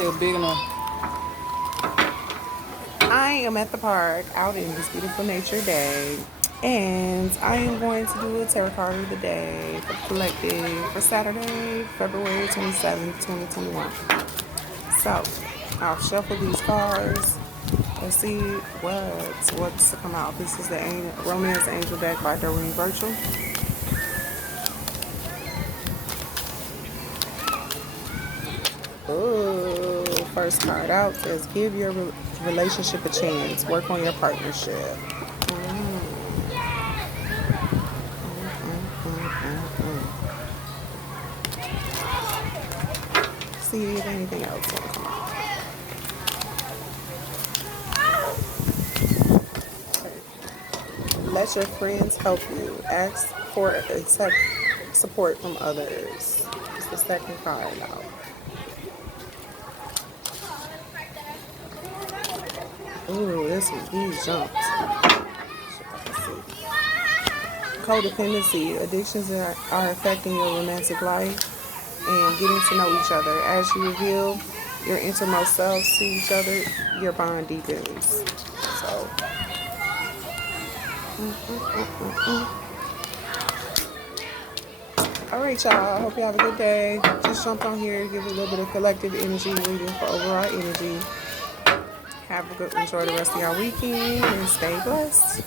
Still big enough. I am at the park out in this beautiful nature day, and I am going to do a tarot card of the day for the collective for Saturday, February 27th, 2021. So, I'll shuffle these cards. Let's see what's to come out. This is the Romance Angel deck by Doreen Virtual. Ooh, first card out says, give your relationship a chance. Work on your partnership. See if anything else will come out. Okay. Let your friends help you. Ask for accept support from others. It's the second card out. Ooh, these jumps. Codependency. Addictions are affecting your romantic life and getting to know each other. As you reveal your innermost selves to each other, your bond deepens. So, all right, y'all. I hope you have a good day. Just jumped on here, give a little bit of collective energy reading for overall energy. Have a good, enjoy the rest of your weekend, and stay blessed.